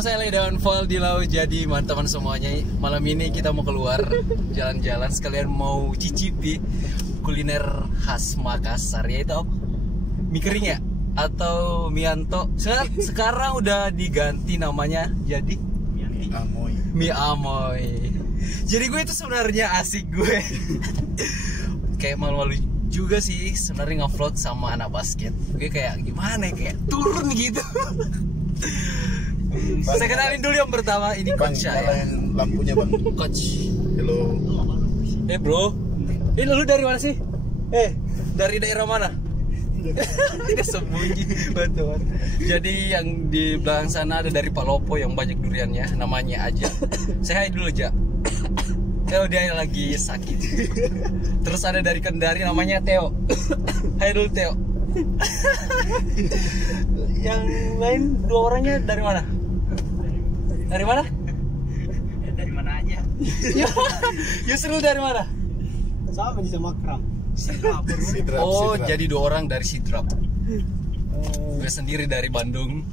bersama saya lagi Dewan Fall di Laut. Jadi teman-teman semuanya, malam ini kita mau keluar jalan-jalan sekalian mau cicipi kuliner khas Makassar, yaitu mie kering ya atau mianto. Sekarang udah diganti namanya jadi mie amoy. Jadi gue itu sebenarnya asik gue kayak malu-malu juga sih sebenarnya ngevlog sama anak basket. Gue kayak gimana ya, kayak turun gitu. Saya kenalin dulu yang pertama, ini coach saya. Lampunya bang. Coach. Halo. Bro. Lu dari mana sih? Dari daerah mana? Tidak sembunyi betul. Jadi yang di belakang sana ada dari Palopo yang banyak duriannya, namanya Aja. Saya hai dulu aja. Dia lagi sakit. Terus ada dari Kendari namanya Theo. Hai dulu Theo. Yang lain dua orangnya dari mana? Dari mana? Dari mana aja? Yusril dari mana? Sama sama Kram. Sidrap. Jadi dua orang dari Sidrap. Gue sendiri dari Bandung,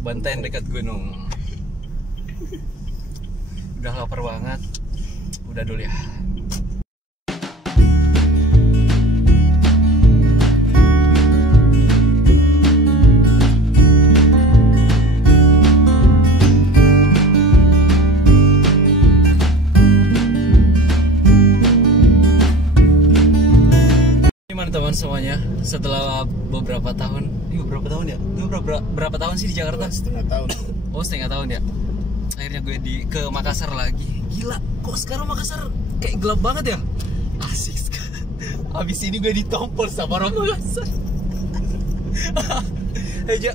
Banten dekat gunung. Udah lapar banget. Udah dulu ya. Teman semuanya, setelah beberapa tahun berapa tahun sih di Jakarta? Setengah tahun. Setengah tahun ya. Akhirnya gue ke Makassar lagi. Gila, kok sekarang Makassar kayak gelap banget ya? Asik sekali. Habis ini gue ditompol sama orang Makassar. Ja,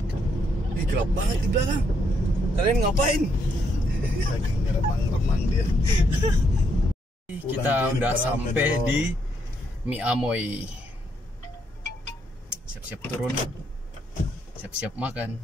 gelap banget di belakang. Kalian ngapain? Lagi ngeremang-remang dia. Kita udah sampai di mie amoy. Siap-siap turun, siap-siap makan.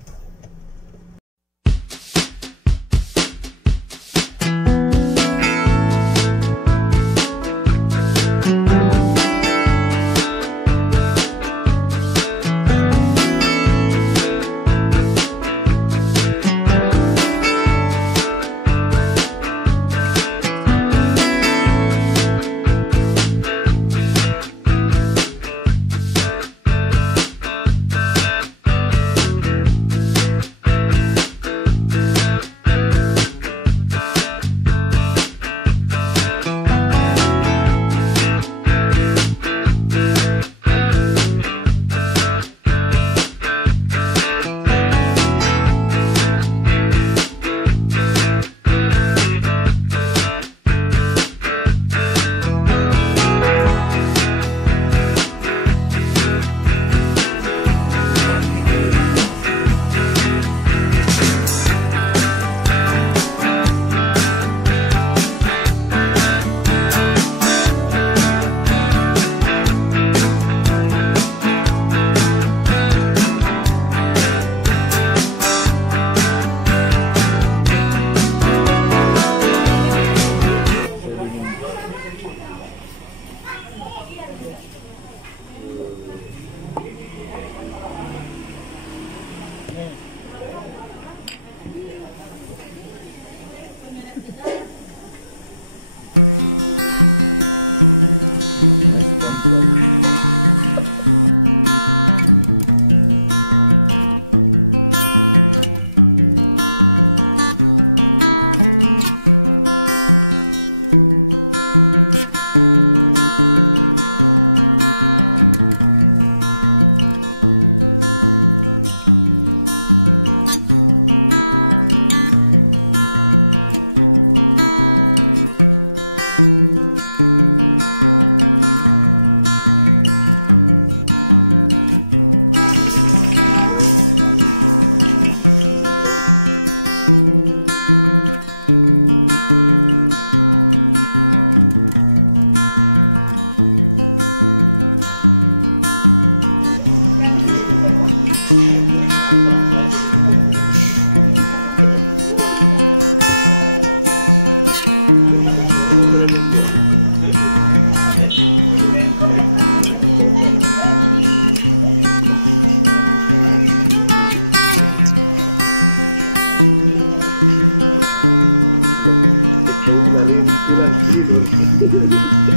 Bulan tidur.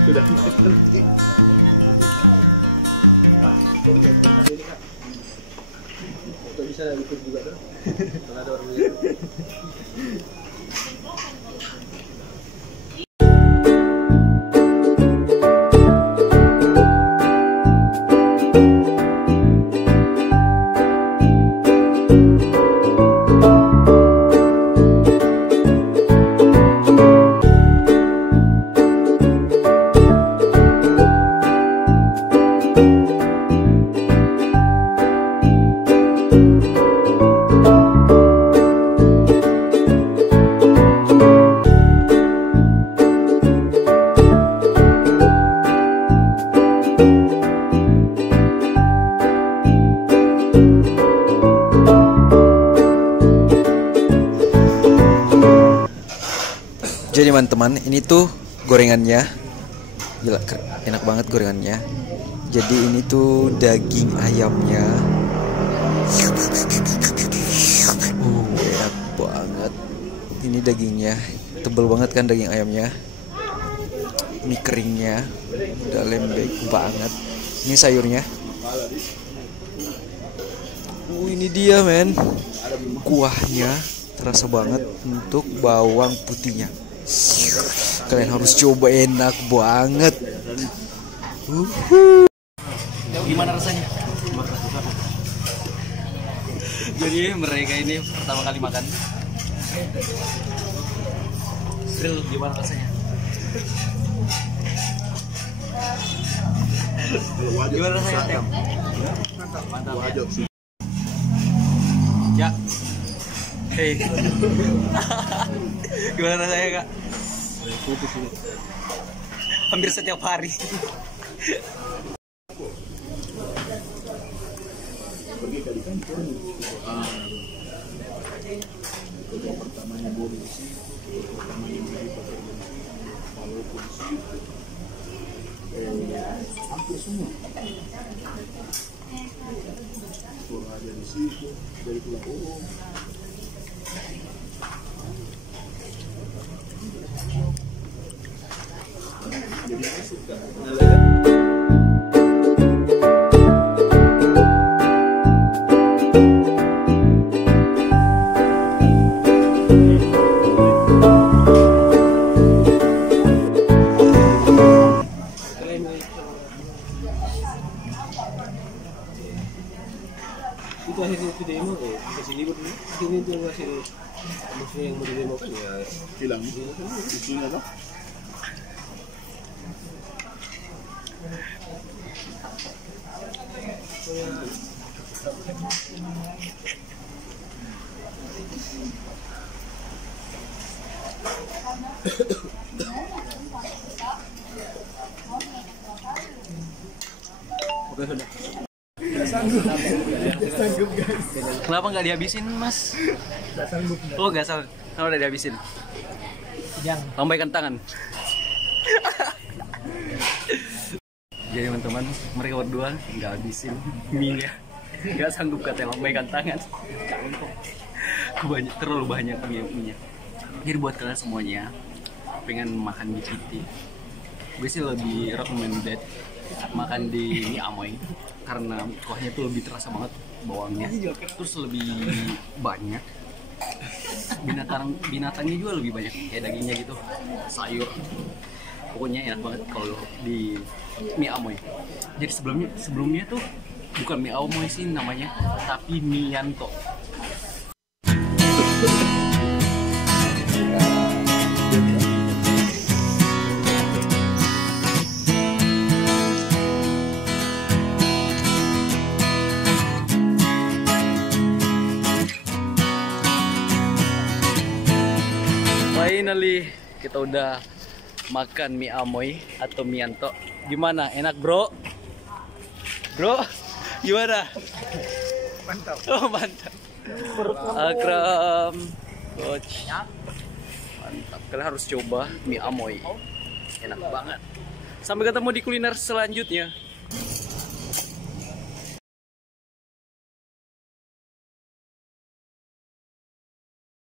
Sudah makan. Untuk bisa ikut juga tuh. Kalau ada orang lihat. Jadi teman-teman, ini tuh gorengannya. Gila, enak banget gorengannya. Jadi ini tuh daging ayamnya. Enak banget. Ini dagingnya, tebel banget kan daging ayamnya. Mie keringnya udah lembek banget. Ini sayurnya. Ini dia men. Kuahnya terasa banget untuk bawang putihnya. Kalian harus coba, enak banget. Gimana rasanya? Jadi mereka ini pertama kali makan. Real, gimana rasanya? Gimana rasanya, Tem? Mantap, mantap ya. Ya. Hei. Gimana rasanya, Kak? Hampir setiap hari. Pertamanya dulu hampir semua kurang ada di situ dari pulang jadi saya suka. Itu hasil demo kasih libur nih. Ini tuh hasil maksudnya yang mau demo kan ya Hilang isinya apa? oke sudah. Sanggup guys. Kenapa nggak dihabisin, Mas? Gak sanggup. Oh, nggak salah. Kalau udah dihabisin. Jangan. Lambaikan tangan. Jadi teman-teman, mereka berdua nggak habisin mie-nya. Nggak sanggup katanya, lambaikan tangan. Terlalu banyak mie-nya. Jadi buat kalian semuanya pengen makan di Citi, gue sih lebih recommended makan di Mie Amoy karena kuahnya tuh lebih terasa banget, bawangnya terus lebih banyak, binatangnya juga lebih banyak, kayak dagingnya gitu, sayur, pokoknya enak banget kalau di Mie Amoy. Jadi sebelumnya tuh bukan Mie Amoy sih namanya, tapi Mianto. Finally, kita udah makan Mie Amoy atau Mianto. Gimana? Enak, bro? Bro, gimana? Mantap. Oh, mantap. Akram, coach. Mantap. Kalian harus coba Mie Amoy. Enak banget. Sampai ketemu di kuliner selanjutnya.